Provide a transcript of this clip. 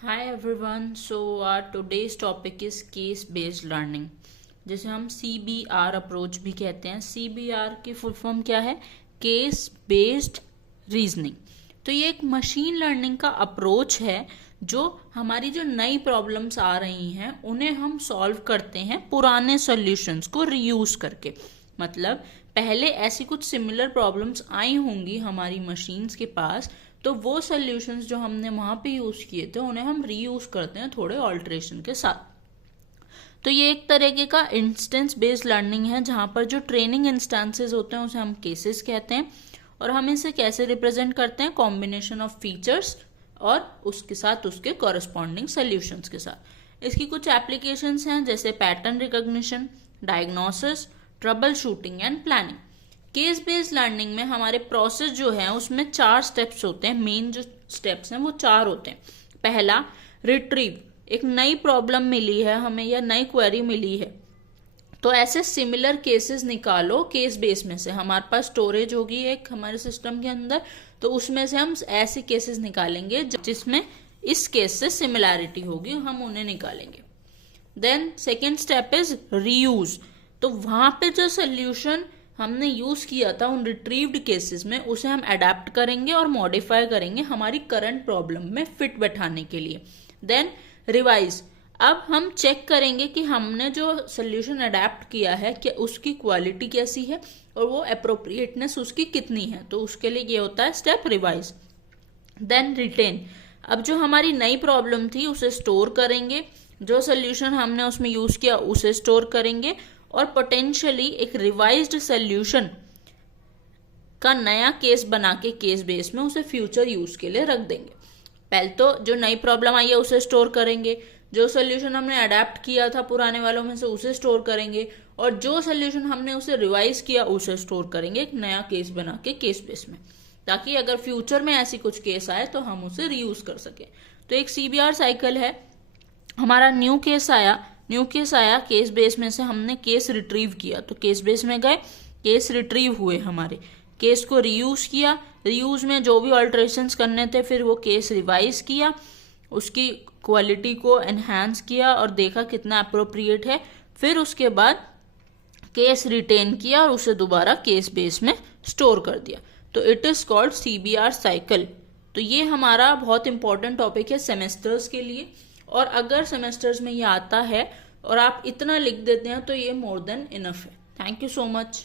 Hi everyone. So our today's topic is case based learning, जिसे हम CBR approach भी कहते हैं। CBR की फुल फॉर्म क्या है? Case based reasoning. तो ये एक मशीन लर्निंग का अप्रोच है जो हमारी जो नई प्रॉब्लम्स आ रही हैं उन्हें हम सॉल्व करते हैं पुराने सॉल्यूशंस को रीयूज करके। मतलब पहले ऐसी कुछ सिमिलर प्रॉब्लम्स आई होंगी हमारी मशीन्स के पास, तो वो सॉल्यूशंस जो हमने वहाँ पे यूज़ किए थे उन्हें हम रीयूज करते हैं थोड़े ऑल्ट्रेशन के साथ। तो ये एक तरीके का इंस्टेंस बेस्ड लर्निंग है जहाँ पर जो ट्रेनिंग इंस्टेंसेस होते हैं उसे हम केसेस कहते हैं, और हम इसे कैसे रिप्रेजेंट करते हैं? कॉम्बिनेशन ऑफ फीचर्स और उसके साथ उसके कॉरस्पॉन्डिंग सॉल्यूशंस के साथ। इसकी कुछ एप्लीकेशंस हैं जैसे pattern recognition, diagnosis, trouble shooting and planning. Case based learning में हमारे प्रोसेस जो है उसमें 4 स्टेप्स होते हैं। मेन जो स्टेप्स हैं वो 4 होते हैं। पहला, रिट्रीव। एक नई प्रॉब्लम मिली है हमें या नई क्वेरी मिली है, तो ऐसे सिमिलर केसेस निकालो केस बेस में से। हमारे पास स्टोरेज होगी एक हमारे सिस्टम के अंदर, तो उसमें से हम ऐसे केसेस निकालेंगे जिसमें इस केस से सिमिलैरिटी होगी, हम उन्हें निकालेंगे। Then second step is reuse. तो वहां पे जो सोल्यूशन हमने यूज किया था उन रिट्रीव्ड केसेस में उसे हम अडेप्ट करेंगे और मॉडिफाई करेंगे हमारी करंट प्रॉब्लम में फिट बैठाने के लिए। Then revise. अब हम चेक करेंगे कि हमने जो सोल्यूशन अडेप्ट किया है क्या उसकी क्वालिटी कैसी है और वो अप्रोप्रिएटनेस उसकी कितनी है। तो उसके लिए ये होता है स्टेप रिवाइज। Then retain. अब जो हमारी नई प्रॉब्लम थी उसे स्टोर करेंगे, जो सोल्यूशन हमने उसमें यूज किया उसे स्टोर करेंगे, और पोटेंशियली एक रिवाइज्ड सोल्यूशन का नया केस बना के केस बेस में उसे फ्यूचर यूज के लिए रख देंगे। पहले तो जो नई प्रॉब्लम आई है उसे स्टोर करेंगे, जो सोल्यूशन हमने अडेप्ट किया था पुराने वालों में से उसे स्टोर करेंगे, और जो सोल्यूशन हमने उसे रिवाइज किया उसे स्टोर करेंगे एक नया केस बना के केस बेस में, ताकि अगर फ्यूचर में ऐसी कुछ केस आए तो हम उसे रीयूज कर सके। तो एक CBR साइकिल है। हमारा न्यू केस आया केस बेस में से हमने केस रिट्रीव किया, तो केस बेस में गए, केस रिट्रीव हुए, हमारे केस को रीयूज किया, रीयूज में जो भी ऑल्ट्रेशंस करने थे फिर वो केस रिवाइज किया, उसकी क्वालिटी को एनहांस किया और देखा कितना अप्रोप्रिएट है, फिर उसके बाद केस रिटेन किया और उसे दोबारा केस बेस में स्टोर कर दिया। तो it is called CBR cycle. तो ये हमारा बहुत इंपॉर्टेंट टॉपिक है सेमेस्टर्स के लिए, और अगर सेमेस्टर्स में ये आता है और आप इतना लिख देते हैं तो ये मोर देन इनफ है। Thank you so much.